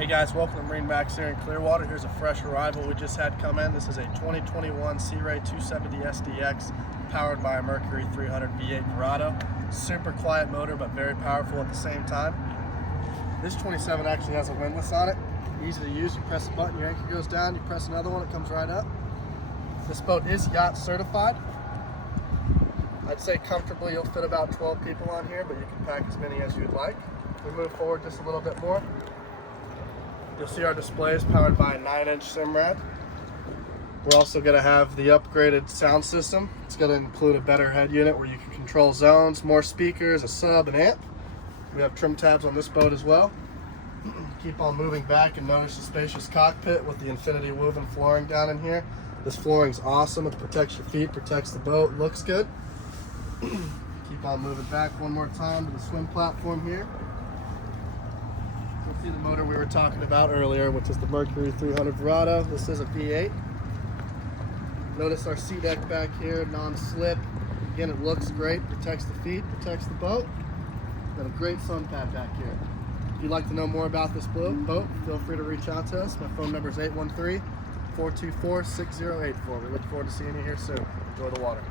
Hey guys, welcome to MarineMax here in Clearwater. Here's a fresh arrival we just had come in. This is a 2021 Sea Ray 270 SDX powered by a Mercury 300 V8 Verado. Super quiet motor, but very powerful at the same time. This 27 actually has a windlass on it. Easy to use. You press a button, your anchor goes down. You press another one, it comes right up. This boat is yacht certified. I'd say comfortably you'll fit about 12 people on here, but you can pack as many as you'd like. We move forward just a little bit more. You'll see our displays powered by a 9-inch Simrad. We're also going to have the upgraded sound system. It's going to include a better head unit where you can control zones, more speakers, a sub, an amp. We have trim tabs on this boat as well. Keep on moving back and notice the spacious cockpit with the infinity woven flooring down in here. This flooring's awesome. It protects your feet, protects the boat, looks good. Keep on moving back one more time to the swim platform here. You'll see the motor we were talking about earlier, which is the Mercury 300 Verado. This is a V8. Notice our seat deck back here, non-slip. Again, it looks great, protects the feet, protects the boat. Got a great sun pad back here. If you'd like to know more about this boat, feel free to reach out to us. My phone number is 813-424-6084. We look forward to seeing you here soon. Enjoy the water.